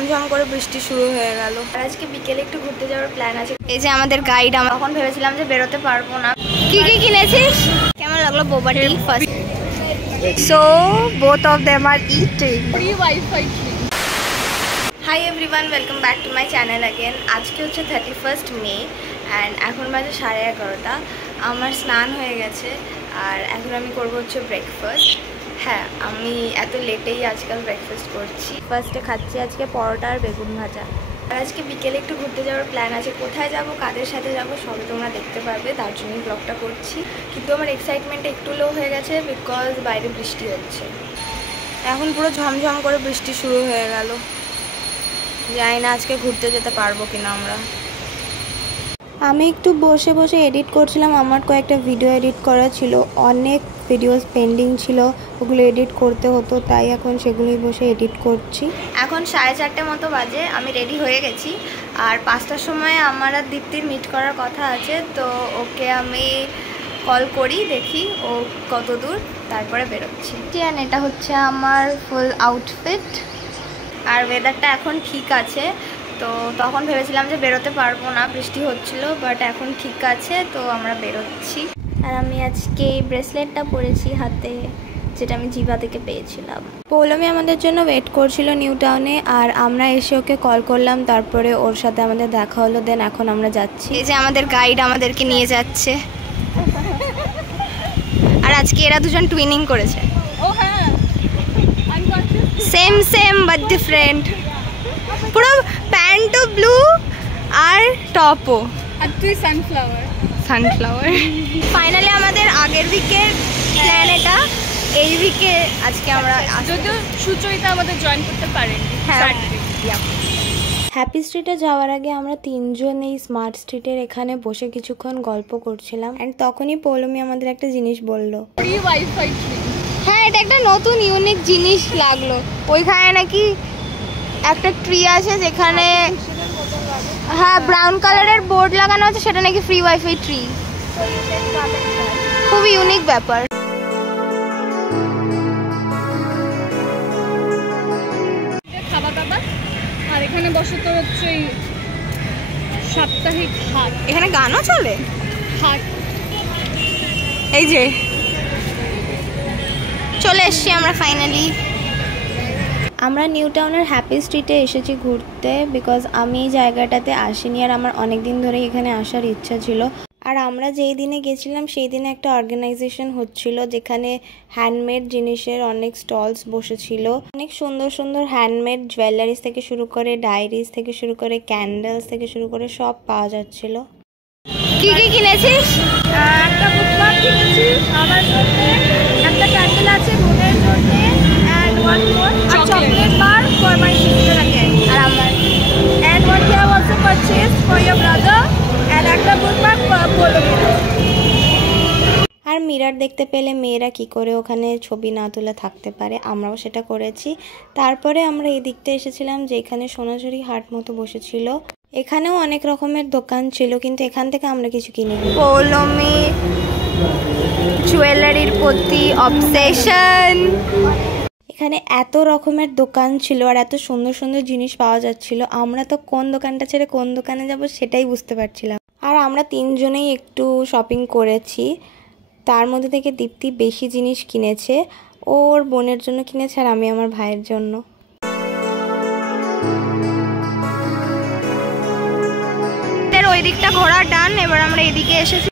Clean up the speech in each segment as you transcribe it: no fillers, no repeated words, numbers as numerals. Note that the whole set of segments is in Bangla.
ঝমঝম করে বৃষ্টি শুরু হয়ে গেল। আর আজকে বিকেলে একটু ঘুরতে যাওয়ার প্ল্যান আছে। এই যে আমাদের গাইড, আমরা তখন ভেবেছিলাম যে বেরোতে পারবো না। কি কি কিনেছিস? কেমন লাগলো বোবা টি first? So both of them are eating. Free Wi-Fi free. Hi everyone, welcome back to my channel again. আজকে হচ্ছে 31st May and এখন বাজে 11:30। আমার স্নান হয়ে গেছে আর এখন আমি করবো হচ্ছে ব্রেকফাস্ট। হ্যাঁ, আমি এত লেটেই আজকাল ব্রেকফাস্ট করছি। ফার্স্টে খাচ্ছি আজকে পরোটা আর বেগুন ভাজা। আর আজকে বিকেলে একটু ঘুরতে যাওয়ার প্ল্যান আছে। কোথায় যাব, কাদের সাথে যাব সবই তোমরা দেখতে পারবে, তার জন্যই ব্লগটা করছি। কিন্তু আমার এক্সাইটমেন্ট একটু লো হয়ে গেছে বিকজ বাইরে বৃষ্টি হচ্ছে। এখন পুরো ঝমঝম করে বৃষ্টি শুরু হয়ে গেল। জানি না আজকে ঘুরতে যেতে পারবো কিনা আমরা। আমি একটু বসে বসে এডিট করছিলাম। আমার কয়েকটা ভিডিও এডিট করা ছিল, অনেক ভিডিওস পেন্ডিং ছিল, ওগুলো এডিট করতে হতো, তাই এখন সেগুলোই বসে এডিট করছি। এখন 4:30 মতো বাজে, আমি রেডি হয়ে গেছি। আর 5টার সময় আমার আর দীপ্তির মিট করার কথা আছে, তো ওকে আমি কল করি, দেখি ও কত দূর, তারপরে বেরোচ্ছি। আর এটা হচ্ছে আমার ফুল আউটফিট। আর ওয়েদারটা এখন ঠিক আছে, তো তখন ভেবেছিলাম যে বেরোতে পারবো না, বৃষ্টি হচ্ছিল, বাট এখন ঠিক আছে, তো আমরা বেরোচ্ছি। আর আমি আজকে এই ব্রেসলেটটা পরেছি হাতে, যেটা আমি জিভা থেকে পেয়েছিলাম। পৌলমি আমাদের জন্য ওয়েট করছিল নিউ টাউনে, আর আমরা এসে ওকে কল করলাম, তারপরে ওর সাথে আমাদের দেখা হলো, দেন এখন আমরা যাচ্ছি। এই যে আমাদের গাইড আমাদেরকে নিয়ে যাচ্ছে। আর আজকে এরা দুজন টুইনিং করেছে। Same same but different. পুরো প্যান্টও ব্লু আর টপও। আর তুই সানফ্লাওয়ার। ফাইনালি আমাদের আগের উইকের প্ল্যান এটা, এই উইকে আজকে আমরা যদিও সুচরিতা আমাদের জয়েন করতে পারেনি। হ্যাপি স্ট্রিটে যাওয়ার আগে আমরা তিনজন এই স্মার্ট স্ট্রিটের এখানে বসে কিছুক্ষণ গল্প করছিলাম, অ্যান্ড তখনই পৌলমি আমাদের একটা জিনিস বলল, ফ্রি ওয়াইফাই ফ্রি। হ্যাঁ, এটা একটা নতুন ইউনিক জিনিস লাগলো। ওইখানে নাকি একটা ট্রি আছে যেখানে, হ্যাঁ, ব্রাউন কালারের বোর্ড লাগানো আছে, সেটা নাকি ফ্রি ওয়াইফাই ট্রি। খুব ইউনিক ব্যাপার। খাওয়া দাওয়া, আর এখানে বসে তো হচ্ছে সাপ্তাহিক হাট। এখানে গানও চলে। হাট, এই যে চলে এসছি আমরা ফাইনালি। আমরা নিউ টাউনের হ্যাপি স্ট্রিটে এসেছি ঘুরতে, বিকজ আমি এই জায়গাটাতে আসিনি, আর আমার অনেক দিন ধরে এখানে আসার ইচ্ছা ছিল। আর আমরা যেই দিনে গেছিলাম সেই দিনে একটা অর্গানাইজেশন হচ্ছিল, যেখানে হ্যান্ডমেড জিনিসের অনেক স্টলস বসেছিল। অনেক সুন্দর সুন্দর হ্যান্ডমেড জুয়েলারিজ থেকে শুরু করে, ডায়েরিজ থেকে শুরু করে, ক্যান্ডেলস থেকে শুরু করে সব পাওয়া যাচ্ছিল। কি কি কিনেছিস? একটা বুকমার্ক কিনেছি আমার জন্য, একটা ক্যান্ডেল আছে বোনের জন্য, and one more chocolate bar for my sister again. আর আমার, And what we have also purchased for your brother, and একটা bookmark for Polomi. আর মিরর দেখতে পেলে মেয়েরা কি করে ওখানে ছবি না তুলে থাকতে পারে, আমরাও সেটা করেছি। তারপরে আমরা এই দিকটা এসেছিলাম, যে এখানে সোনাঝুরি হাট মতো বসেছিল। এখানেও অনেক রকমের দোকান ছিল, কিন্তু এখান থেকে আমরা কিছু কিনিনি। পৌলমি জুয়েলারির প্রতি অবসেশন। এখানে এত রকমের দোকান ছিল আর এত সুন্দর সুন্দর জিনিস পাওয়া যাচ্ছিল, আমরা তো কোন দোকানটা ছেড়ে কোন দোকানে যাব সেটাই বুঝতে পারছিলাম। আর আমরা তিনজনেই একটু শপিং করেছি, তার মধ্যে থেকে দীপ্তি বেশি জিনিস কিনেছে, ওর বোনের জন্য কিনেছে আর আমি আমার ভাইয়ের জন্য। ওই দিকটা ঘোরা ডান, এবার আমরা এদিকে এসেছি।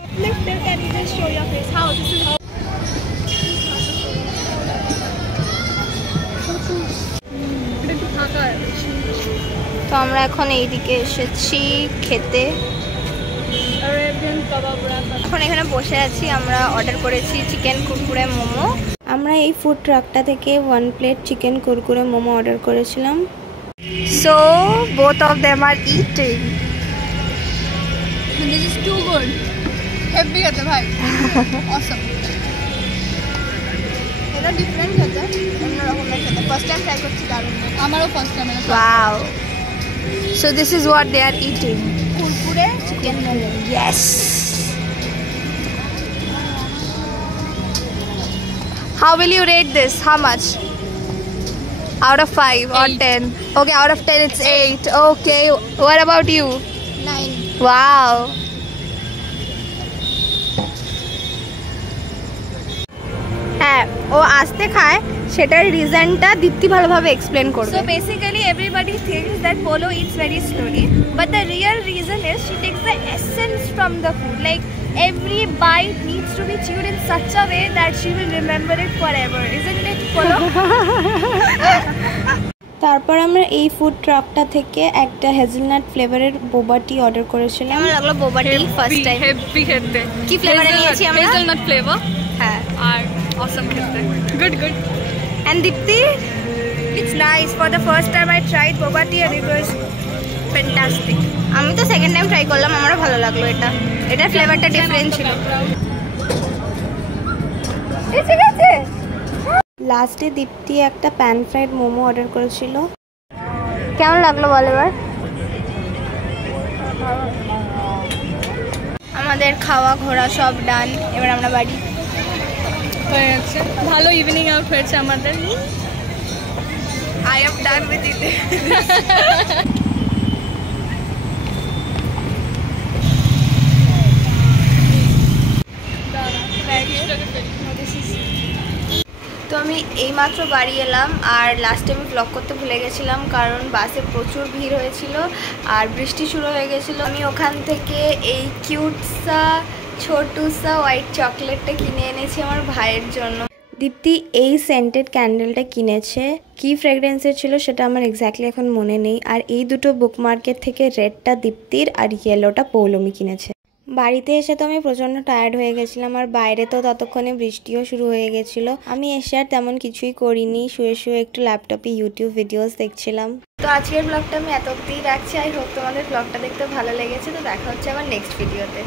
তো আমরা এখন এইদিকে এসেছি খেতে। এখন এখানে বসে আছি, আমরা অর্ডার করেছি চিকেন কুরকুরে মোমো। আমরা এই ফুড ট্রাকটা থেকে 1 plate chicken kurkure momo order করেছিলাম। So both of them are eating. This is too good. Heavy খেতে ভাই। Awesome. এটা ডিফারেন্ট খেতে, অন্য রকমের খেতে। ফার্স্ট টাইম ট্রাই করছি, দারুণ। আমারও first time. Wow. So this is what they are eating. Kurkure chicken momo. Yes. How will you rate this? How much? Out of 5 or 10? Okay, out of 10 it's 8. Okay, what about you? 9. Wow. হ্যাঁ, ও আস্তে খায়, সেটার রিজনটা দীপ্তি ভালোভাবে এক্সপ্লেন করবে। So basically everybody thinks that Polo eats very slowly, but the real reason is she takes the essence from the food. Like every bite needs to be chewed in such a way that she will remember it forever. Isn't it, Polo? তারপর আমরা এই ফুড ট্রাকটা থেকে একটা হেজেলনাট ফ্লেভারের বোবা টি অর্ডার করেছিলাম। কেমন লাগলো বোবা টি ফার্স্ট টাইম? হেভি খেতে। কি ফ্লেভারে নিয়েছি আমরা? Hazelnut flavour. হ্যাঁ, আর অসম খেতে। Good good. And Dipti? It's nice. For the first time I tried boba tea and it was fantastic. আমি তো সেকেন্ড টাইম ট্রাই করলাম, আমারও ভালো লাগলো। এটার ফ্লেভারটা ডিফারেন্ট ছিল। ঠিক আছে। লাস্টে দীপ্তি একটা প্যান ফ্রাইড মোমো অর্ডার করেছিল। কেমন লাগলো বল এবার? আমাদের খাওয়া ঘোরা সব ডান, এবার আমরা বাড়ি হয়ে গেছে। ভালো ইভিনিং আউট হয়েছে আমাদের। I am done with it. তো আমি এইমাত্র বাড়ি এলাম, আর লাস্টে আমি ব্লগ করতে ভুলে গেছিলাম কারণ বাসে প্রচুর ভিড় হয়েছিল আর বৃষ্টি শুরু হয়ে গেছিলো। আমি ওখান থেকে এই কিউটসা ছোটুসা হোয়াইট চকলেটটা কিনে এনেছি আমার ভাইয়ের জন্য। দীপ্তি এই সেন্টেড ক্যান্ডেলটা কিনেছে, কি ফ্রেগরেন্সের ছিল সেটা আমার এক্স্যাক্টলি এখন মনে নেই। আর এই দুটো বুক মার্কেট থেকে রেডটা দীপ্তির আর ইয়েলোটা পৌলমি কিনেছে। বাড়িতে এসে তো আমি প্রচণ্ড টায়ার্ড হয়ে গেছিলাম, আর বাইরে তো ততক্ষণে বৃষ্টিও শুরু হয়ে গেছিলো। আমি এসে আর তেমন কিছুই করিনি, শুয়ে শুয়ে একটু ল্যাপটপে ইউটিউব ভিডিওস দেখছিলাম। তো আজকের ব্লগটা আমি এত অবধিই রাখছি। আই হোপ তোমাদের ব্লগটা দেখতে ভালো লেগেছে। তো দেখা হচ্ছে আবার নেক্সট ভিডিওতে।